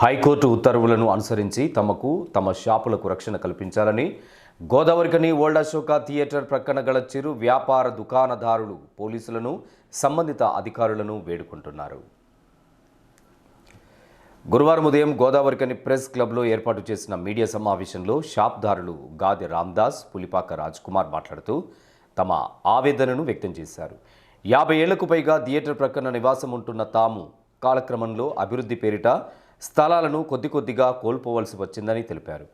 High court ఉత్తర్వులను అనుసరించి తమకు తమ షాపులకు రక్షణ కల్పించాలని గోదావరికని ఓల్డ్ అశోక థియేటర్ ప్రక్కన గల చిరు వ్యాపార దుకాణదారులు పోలీసులను సంబంధిత అధికారులను వేడుకుంటున్నారు. గురువారం ఉదయం గోదావరికని ప్రెస్ క్లబ్లో ఏర్పాటు చేసిన మీడియా సమావేశంలో షాప్దారులు గాది రామ్దాస్ పులిపాక రాజ్ కుమార్ మాట్లాడుతూ తమ ఆవేదనను వ్యక్తం చేశారు. యాభై ఏళ్ళకు పైగా థియేటర్ ప్రక్కన నివాసం ఉంటున్న తాము కాలక్రమంలో అభివృద్ధి పేరిట స్థలాలను కొద్ది కొద్దిగా కోల్పోవలసి వచ్చిందని తెలిపారు.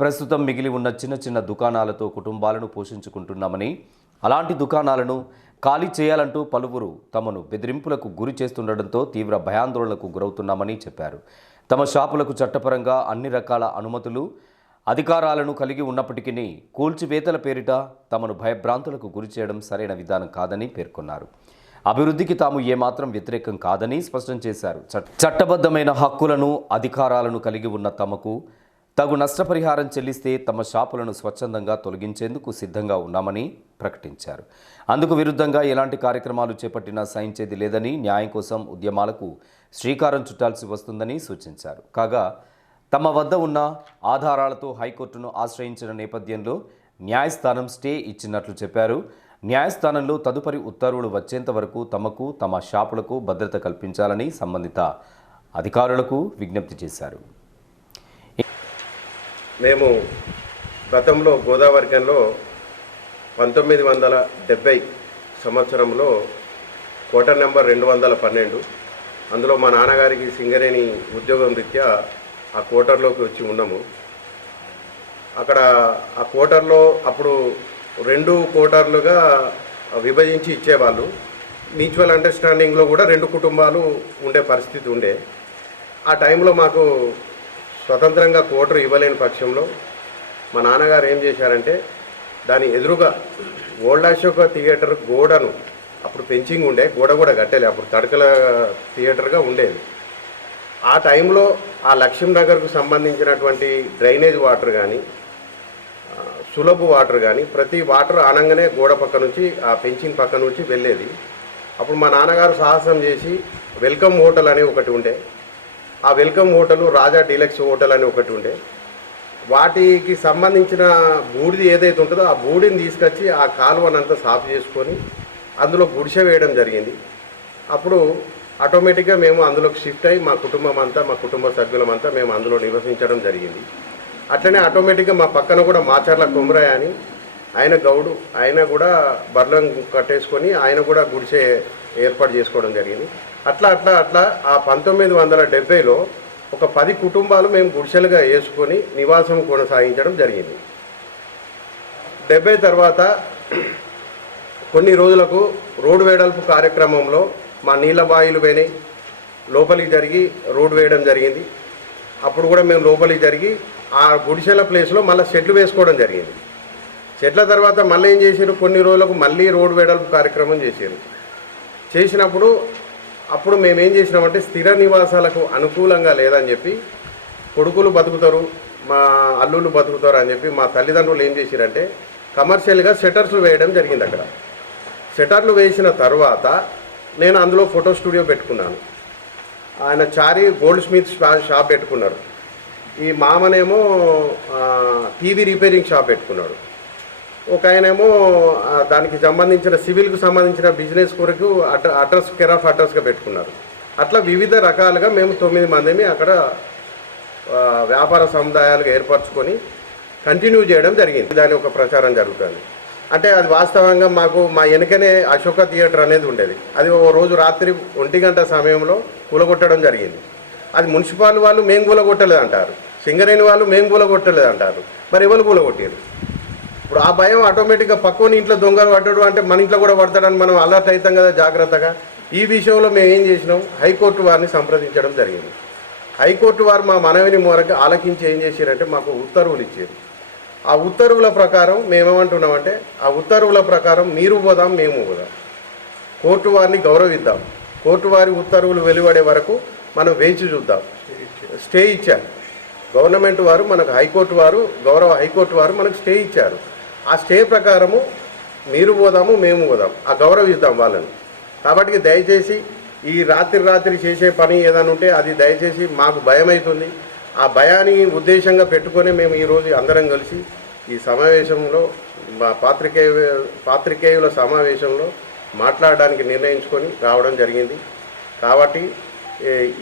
ప్రస్తుతం మిగిలి ఉన్న చిన్న చిన్న దుకాణాలతో కుటుంబాలను పోషించుకుంటున్నామని అలాంటి దుకాణాలను ఖాళీ చేయాలంటూ పలువురు తమను బెదిరింపులకు గురి చేస్తుండటంతో తీవ్ర భయాందోళనకు గురవుతున్నామని చెప్పారు. తమ షాపులకు చట్టపరంగా అన్ని రకాల అనుమతులు అధికారాలను కలిగి ఉన్నప్పటికీ కూల్చివేతల పేరిట తమను భయభ్రాంతులకు గురి చేయడం సరైన విధానం కాదని పేర్కొన్నారు. అభివృద్ధికి తాము ఏమాత్రం వ్యతిరేకం కాదని స్పష్టం చేశారు. చట్టబద్ధమైన హక్కులను అధికారాలను కలిగి ఉన్న తమకు తగు నష్టపరిహారం చెల్లిస్తే తమ షాపులను స్వచ్ఛందంగా తొలగించేందుకు సిద్ధంగా ఉన్నామని ప్రకటించారు. అందుకు విరుద్ధంగా ఎలాంటి కార్యక్రమాలు చేపట్టినా సహించేది లేదని న్యాయం కోసం ఉద్యమాలకు శ్రీకారం చుట్టాల్సి వస్తుందని సూచించారు. కాగా తమ వద్ద ఉన్న ఆధారాలతో హైకోర్టును ఆశ్రయించిన నేపథ్యంలో న్యాయస్థానం స్టే ఇచ్చినట్లు చెప్పారు. న్యాయస్థానంలో తదుపరి ఉత్తర్వులు వచ్చేంత వరకు తమకు తమ షాపులకు భద్రత కల్పించాలని సంబంధిత అధికారులకు విజ్ఞప్తి చేశారు. మేము గతంలో గోదావరికంలో పంతొమ్మిది వందల డెబ్బై సంవత్సరంలో కోటర్ నెంబర్ రెండు వందల పన్నెండు అందులో మా నాన్నగారికి సింగరేణి ఉద్యోగం రీత్యా ఆ కోటర్లోకి వచ్చి ఉన్నాము. అక్కడ ఆ కోటర్లో అప్పుడు రెండు కోటర్లుగా విభజించి ఇచ్చేవాళ్ళు. మ్యూచువల్ అండర్స్టాండింగ్లో కూడా రెండు కుటుంబాలు ఉండే పరిస్థితి ఉండే. ఆ టైంలో మాకు స్వతంత్రంగా కోటరు ఇవ్వలేని పక్షంలో మా నాన్నగారు ఏం చేశారంటే దాని ఎదురుగా ఓల్డ్ అశోక థియేటర్ గోడను అప్పుడు పెంచింగ్ ఉండే గోడ కూడా కట్టేలే అప్పుడు తడకల థియేటర్గా ఉండేది. ఆ టైంలో ఆ లక్ష్మీనగర్కు సంబంధించినటువంటి డ్రైనేజ్ వాటర్ కానీ సులభ వాటర్ కానీ ప్రతి వాటర్ అనగానే గోడ పక్క నుంచి ఆ పెంచింగ్ పక్క నుంచి వెళ్ళేది. అప్పుడు మా నాన్నగారు సాహసం చేసి వెల్కమ్ హోటల్ అని ఒకటి ఉండే. ఆ welcome hotel Raja deluxe hotel అని ఒకటి ఉండే. వాటికి సంబంధించిన బూడిది ఏదైతే ఉంటుందో ఆ బూడిని తీసుకొచ్చి ఆ కాలువనంతా సాఫ్ చేసుకొని అందులో గుడిసె వేయడం జరిగింది. అప్పుడు ఆటోమేటిక్గా మేము అందులోకి షిఫ్ట్ అయ్యి మా కుటుంబం అంతా మా కుటుంబ సభ్యులమంతా మేము అందులో నివసించడం జరిగింది. అట్లనే ఆటోమేటిక్గా మా పక్కన కూడా మాచర్ల కుమరయ్య అని ఆయన గౌడు ఆయన కూడా బర్లం కట్టేసుకొని ఆయన కూడా గుడిసె ఏర్పాటు చేసుకోవడం జరిగింది. అట్లా అట్లా అట్లా ఆ పంతొమ్మిది వందల డెబ్బైలో ఒక పది కుటుంబాలు మేము గుడిసెలుగా వేసుకొని నివాసం కొనసాగించడం జరిగింది. డెబ్బై తర్వాత కొన్ని రోజులకు రోడ్డు వేడల్పు కార్యక్రమంలో మా నీళ్ళ బాయిలు పోయినాయి లోపలికి జరిగి రోడ్డు వేయడం జరిగింది. అప్పుడు కూడా మేము లోపలికి జరిగి ఆ గుడిసెల ప్లేస్లో మళ్ళీ సెట్లు వేసుకోవడం జరిగింది. సెట్ల తర్వాత మళ్ళీ ఏం చేశారు కొన్ని రోజులకు మళ్ళీ రోడ్డు వేడల్పు కార్యక్రమం చేశారు చేసినప్పుడు అప్పుడు మేము ఏం చేసినామంటే స్థిర నివాసాలకు అనుకూలంగా లేదని చెప్పి కొడుకులు బతుకుతారు మా అల్లుళ్ళు బతుకుతారు అని చెప్పి మా తల్లిదండ్రులు ఏం చేశారంటే కమర్షియల్గా షట్టర్స్ వేయడం జరిగింది అక్కడ. సెటర్లు వేసిన తర్వాత నేను అందులో ఫోటో స్టూడియో పెట్టుకున్నాను. ఆయన చారి గోల్డ్ స్మిత్ షాప్ పెట్టుకున్నారు. ఈ మామనేమో టీవీ రిపేరింగ్ షాప్ పెట్టుకున్నాడు. ఒక ఆయనేమో దానికి సంబంధించిన సివిల్కు సంబంధించిన బిజినెస్ కొరకు అడ్ర అడ్రస్ కేర్ ఆఫ్ అడ్రస్గా పెట్టుకున్నారు. అట్లా వివిధ రకాలుగా మేము తొమ్మిది మందిని అక్కడ వ్యాపార సముదాయాలుగా ఏర్పరచుకొని కంటిన్యూ చేయడం జరిగింది. దాని ఒక ప్రచారం జరుగుతుంది. అంటే అది వాస్తవంగా మాకు మా వెనుకనే అశోక థియేటర్ అనేది ఉండేది. అది ఓ రోజు రాత్రి ఒంటి గంట సమయంలో కూలగొట్టడం జరిగింది. అది మున్సిపాల్ వాళ్ళు మేము కూలగొట్టలేదు అంటారు సింగరేని వాళ్ళు మేము కూలగొట్టలేదు అంటారు. మరి ఎవరు కూలగొట్టారు? ఇప్పుడు ఆ భయం ఆటోమేటిక్గా పక్కన ఇంట్లో దొంగలు పడ్డాడు అంటే మన ఇంట్లో కూడా పడతాడని మనం అలర్ట్ అవుతాం కదా జాగ్రత్తగా. ఈ విషయంలో మేము ఏం చేసినాం? హైకోర్టు వారిని సంప్రదించడం జరిగింది. హైకోర్టు వారు మా మనవిని మేరకు ఆలకించి ఏం చేశారంటే మాకు ఉత్తర్వులు ఇచ్చారు. ఆ ఉత్తర్వుల ప్రకారం మేమేమంటున్నామంటే ఆ ఉత్తర్వుల ప్రకారం మీరు పోదాం మేము పోదాం. కోర్టు వారిని గౌరవిద్దాం. కోర్టు వారి ఉత్తర్వులు వెలువడే వరకు మనం వేచి చూద్దాం. స్టే ఇచ్చారు. గవర్నమెంట్ వారు మనకు హైకోర్టు వారు గౌరవ హైకోర్టు వారు మనకు స్టే ఇచ్చారు. ఆ స్టే ప్రకారము మీరు పోదాము మేము పోదాం ఆ గౌరవిద్దాం వాళ్ళని. కాబట్టి దయచేసి ఈ రాత్రి రాత్రి చేసే పని ఏదైనా ఉంటే అది దయచేసి మాకు భయం అవుతుంది ఆ భయాన్ని ఉద్దేశంగా పెట్టుకొని మేము ఈరోజు అందరం కలిసి ఈ సమావేశంలో మా పాత్రికేయ పాత్రికేయుల సమావేశంలో మాట్లాడడానికి నిర్ణయించుకొని రావడం జరిగింది. కాబట్టి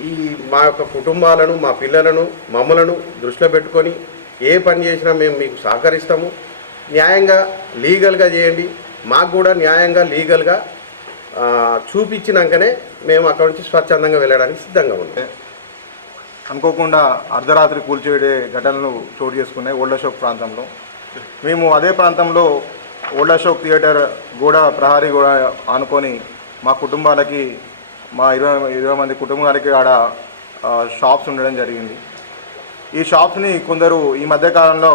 ఈ మా యొక్క కుటుంబాలను మా పిల్లలను మమ్మలను దృష్టిలో పెట్టుకొని ఏ పని చేసినా మేము మీకు సహకరిస్తాము. న్యాయంగా లీగల్గా చేయండి. మాకు కూడా న్యాయంగా లీగల్గా చూపించినాకనే మేము అక్కడి నుంచి స్వచ్ఛందంగా వెళ్ళడానికి సిద్ధంగా ఉన్నాం. అనుకోకుండా అర్ధరాత్రి కూల్చివేడే ఘటనలు చోటు చేసుకున్నాయి ఓల్డ్ అశోక్ ప్రాంతంలో. మేము అదే ప్రాంతంలో ఓల్డ్ అశోక్ థియేటర్ గోడ ప్రహారీ గోడ ఆనుకొని మా కుటుంబాలకి మా ఇరవై ఇరవై మంది కుటుంబాలకి ఆడ షాప్స్ ఉండడం జరిగింది. ఈ షాప్స్ని కొందరు ఈ మధ్య కాలంలో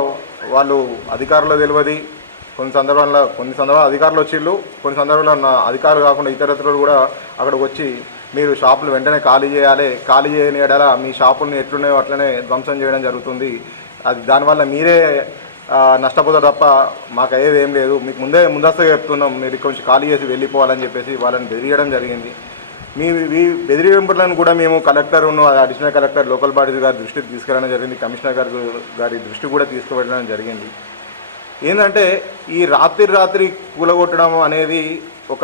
వాళ్ళు అధికారులు తెలియదు. కొన్ని సందర్భాల్లో కొన్ని సందర్భాలు అధికారులు వచ్చిళ్ళు కొన్ని సందర్భాల్లో నా అధికారులు కాకుండా ఇతరత్రులు కూడా అక్కడికి వచ్చి మీరు షాపులు వెంటనే ఖాళీ చేయాలి ఖాళీ చేయని ఎడల మీ షాపుల్ని ఎట్లున్నాయో అట్లనే ధ్వంసం చేయడం జరుగుతుంది. అది దానివల్ల మీరే నష్టపోతారు తప్ప మాకు అయ్యేది ఏం లేదు. మీకు ముందే ముందస్తుగా చెప్తున్నాం మీరు కొంచెం ఖాళీ చేసి వెళ్ళిపోవాలని చెప్పేసి వాళ్ళని బెదిరియడం జరిగింది. మీ ఈ బెదిరింపులను కూడా మేము కలెక్టర్ను అడిషనల్ కలెక్టర్ లోకల్ బాడీస్ గారి దృష్టికి తీసుకురావడం జరిగింది కమిషనర్ గారి గారి దృష్టి కూడా తీసుకువెళ్ళడం జరిగింది. ఏంటంటే ఈ రాత్రి రాత్రి కూలగొట్టడం అనేది ఒక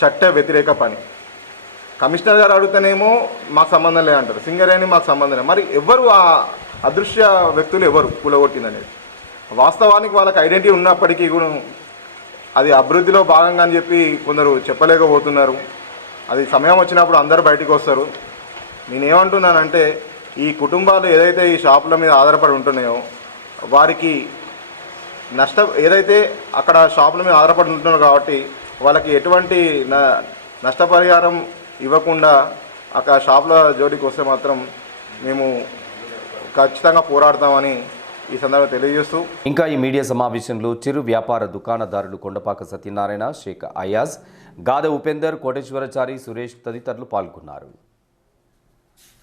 చట్ట వ్యతిరేక పని. కమిషనర్ గారు అడిగితేనేమో మాకు సంబంధం లేదంటారు సింగరేణి అని మాకు సంబంధం లేదు. మరి ఎవరు ఆ అదృశ్య వ్యక్తులు ఎవరు కూలగొట్టిందనేది? వాస్తవానికి వాళ్ళకి ఐడెంటిటీ ఉన్నప్పటికీ కూడా అది అభివృద్ధిలో భాగంగా అని చెప్పి కొందరు చెప్పలేకపోతున్నారు. అది సమయం వచ్చినప్పుడు అందరూ బయటికి వస్తారు. నేనేమంటున్నానంటే ఈ కుటుంబాలు ఏదైతే ఈ షాపుల మీద ఆధారపడి ఉంటున్నాయో వారికి నష్ట ఏదైతే అక్కడ షాపుల మీద ఆధారపడి ఉంటున్నారు కాబట్టి వాళ్ళకి ఎటువంటి న- నష్టపరిహారం ఇవ్వకుండా అక్కడ షాపుల జోడికి వస్తే మాత్రం మేము ఖచ్చితంగా పోరాడతామని ఈ సందర్భంగా తెలియజేస్తూ ఇంకా ఈ మీడియా సమావేశంలో చిరు వ్యాపార దుకాణదారులు కొండపాక సత్యనారాయణ షేక్ అయాజ్ గాద ఉపేందర్ కోటేశ్వరచారి సురేష్ తదితరులు పాల్గొన్నారు.